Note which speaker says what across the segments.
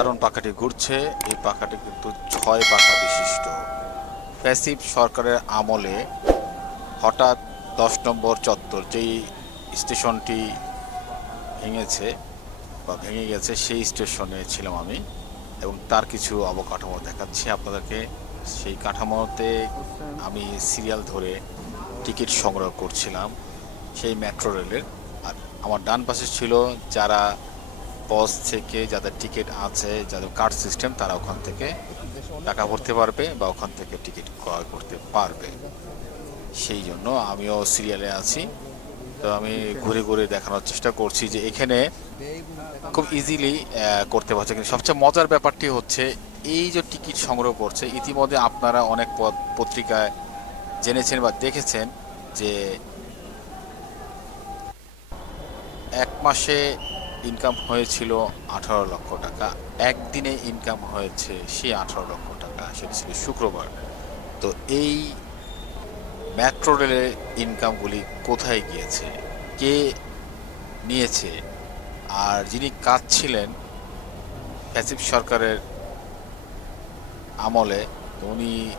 Speaker 1: দারুণ পাখাটি ঘুরছে। এই পাখাটি কিন্তু ছয় পাখা বিশিষ্ট। প্যাসিভ সরকারের আমলে হঠাৎ দশ নম্বর চত্বর যেই স্টেশনটি ভেঙেছে বা ভেঙে গেছে, সেই স্টেশনে ছিলাম আমি এবং তার কিছু অবকাঠামো দেখাচ্ছি আপনাদেরকে। সেই কাঠামোতে আমি সিরিয়াল ধরে টিকিট সংগ্রহ করছিলাম সেই মেট্রো রেলের। আর আমার ডান পাশে ছিল যারা পজ থেকে যাদের টিকিট আছে, যাদের কার্ড সিস্টেম, তারা ওখান থেকে টাকা ভরতে পারবে বা ওখান থেকে টিকিট ক্রয় করতে পারবে। সেই জন্য আমিও সিরিয়ালে আছি। তো আমি ঘুরে ঘুরে দেখানোর চেষ্টা করছি যে এখানে খুব ইজিলি করতে পারছে কিন্তু সবচেয়ে মজার ব্যাপারটি হচ্ছে এই যে টিকিট সংগ্রহ করছে, ইতিমধ্যে আপনারা অনেক পত্রিকায় জেনেছেন বা দেখেছেন যে এক মাসে ইনকাম হয়েছিল আঠারো লক্ষ টাকা। একদিনে ইনকাম হয়েছে সে আঠারো লক্ষ টাকা, সেটা ছিল শুক্রবার। তো এই মেট্রো রেলের ইনকামগুলি কোথায় গিয়েছে? কে নিয়েছে? আর যিনি কাজ ছিলেন প্যাসিভ সরকারের আমলে উনি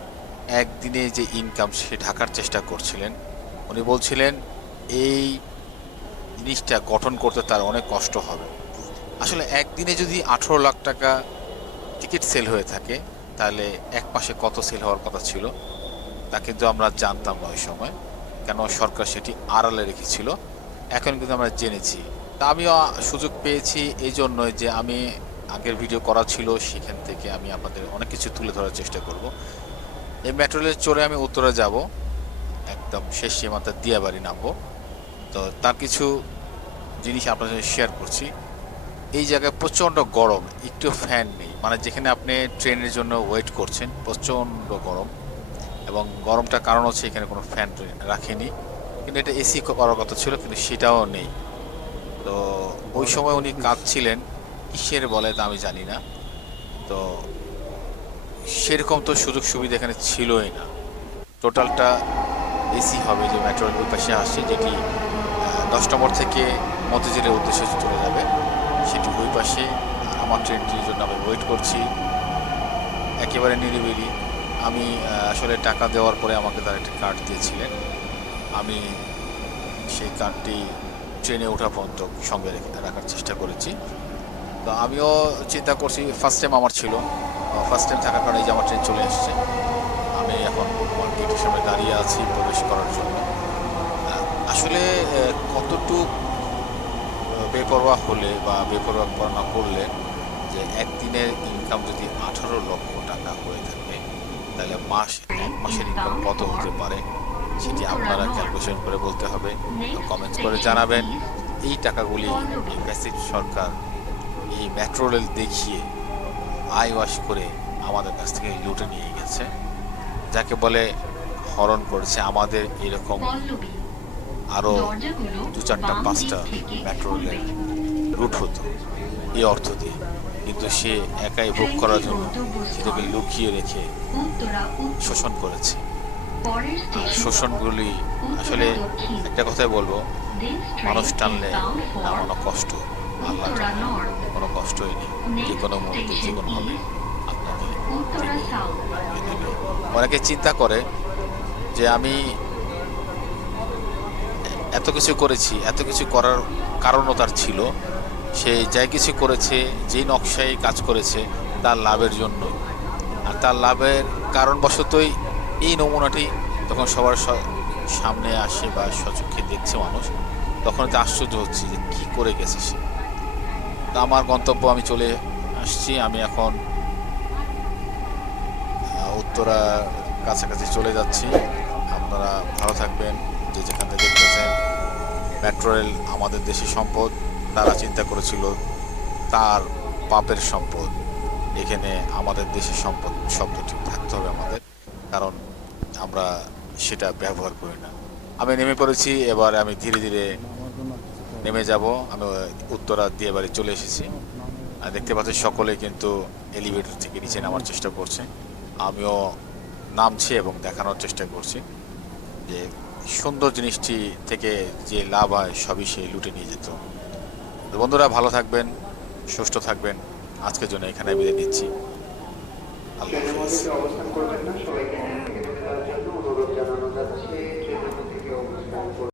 Speaker 1: একদিনে যে ইনকাম সে ঢাকার চেষ্টা করছিলেন, উনি বলছিলেন, এই জিনিসটা গঠন করতে তার অনেক কষ্ট হবে। আসলে একদিনে যদি আঠেরো লাখ টাকা টিকিট সেল হয়ে থাকে, তাহলে এক মাসে কত সেল হওয়ার কথা ছিল? তা কিন্তু আমরা জানতাম না ওই সময়। কেন সরকার সেটি আড়ালে রেখেছিল? এখন কিন্তু আমরা জেনেছি। তা আমিও সুযোগ পেয়েছি এই জন্যই যে আমি আগের ভিডিও করা ছিল, সেখান থেকে আমি আপনাদের অনেক কিছু তুলে ধরার চেষ্টা করব। এই মেট্রো রেলে চড়ে আমি উত্তরে যাব। একদম শেষ সীমান্তে দিয়াবাড়ি নামবো। তো তার কিছু জিনিস আপনার সাথে শেয়ার করছি। এই জায়গায় প্রচণ্ড গরম একটু ফ্যান নেই। মানে যেখানে আপনি ট্রেনের জন্য ওয়েট করছেন প্রচণ্ড গরম। এবং গরমটা কারণ হচ্ছে এখানে কোনো ফ্যান রাখেনি। কিন্তু এটা এসি করার কথা ছিল কিন্তু সেটাও নেই। তো ওই সময় উনি কাঁদছিলেন কিসের বলে তা আমি জানি না। তো সেরকম তো সুযোগ সুবিধা এখানে ছিলই না। টোটালটা এসি হবে যে মেট্রো রেল ওই পাশে আসছে যেটি দশ নম্বর থেকে মতিঝিলের উদ্দেশ্যে চলে যাবে। সেটি ওই পাশে আমার ট্রেনটির জন্য আমি ওয়েট করছি। একেবারে নিরিবিলি। আমি আসলে টাকা দেওয়ার পরে আমাকে তার একটি কার্ড দিয়েছিলেন। আমি সেই কার্ডটি ট্রেনে ওঠা পর্যন্ত সঙ্গে রেখে রাখার চেষ্টা করেছি। তো আমিও চিন্তা করছি ফার্স্ট টাইম আমার ছিল। ফার্স্ট টাইম থাকার কারণে যে আমার ট্রেন চলে এসেছে। আমি এখন আমার গেটের সামনে দাঁড়িয়ে আছি প্রবেশ করার জন্য। আসলে কতটুক বেপরোয়া হলে বা বেপরোয়া না করলে যে একদিনের ইনকাম যদি আঠারো লক্ষ টাকা হয়ে থাকে, তাহলে মাস, এক মাসের ইনকাম কত হতে পারে? সেটি আপনারা ক্যালকুলেশন করে বলতে হবে। কমেন্টস করে জানাবেন। এই টাকাগুলি প্যাসিভ সরকার এই মেট্রো রেল দেখিয়ে আয় ওয়াশ করে আমাদের কাছ থেকে লুটে নিয়ে গেছে। যাকে বলে হরণ করেছে আমাদের এরকম আরও দু চারটা পাঁচটা মেট্রো রেলের রুট হতো। এই অর্থ দিয়ে। কিন্তু সে একাই ভোগ করার জন্য সেটাকে লুকিয়ে রেখে শোষণ করেছে। শোষণগুলি আসলে একটা কথাই বলব, মানুষ টানলে না কোনো কষ্ট, আল্লাহ কোনো কষ্টই নেই। যে কোনো মুহূর্তে যে কোনোভাবে আপনাকে। অনেকে চিন্তা করে যে আমি এত কিছু করেছি, এত কিছু করার কারণও তার ছিল। সে যাই কিছু করেছে, যেই নকশায় কাজ করেছে, তার লাভের জন্য। আর তার লাভের কারণবশতই এই নমুনাটি তখন সবার সামনে আসে বা সচক্ষে দেখছে মানুষ, তখন তো আশ্চর্য হচ্ছে যে কী করে গেছে সে। তা আমার গন্তব্য আমি চলে আসছি, আমি এখন উত্তরা কাছাকাছি চলে যাচ্ছি। আপনারা ভালো থাকবেন। যে যেখানে দেখতেছেন মেট্রো রেল আমাদের দেশের সম্পদ, তারা চিন্তা করেছিল তার পাপের সম্পদ। এখানে আমাদের দেশের সম্পদ শব্দটি থাকতে হবে আমাদের, কারণ আমরা সেটা ব্যবহার করি না। আমি নেমে পড়েছি, এবার আমি ধীরে ধীরে নেমে যাব। আমি উত্তরা দিয়ে বাড়ি চলে এসেছি। আর দেখতে পাচ্ছি সকলে কিন্তু এলিভেটর থেকে নিচে নামার চেষ্টা করছে। আমিও নামছি এবং দেখানোর চেষ্টা করছি যে সুন্দর জিনিসটি থেকে যে লাভ হয়, সবই সে লুটে নিয়ে যেত। বন্ধুরা, ভালো থাকবেন, সুস্থ থাকবেন। আজকের জন্য এখানে বিদায় নিচ্ছি। আল্লাহ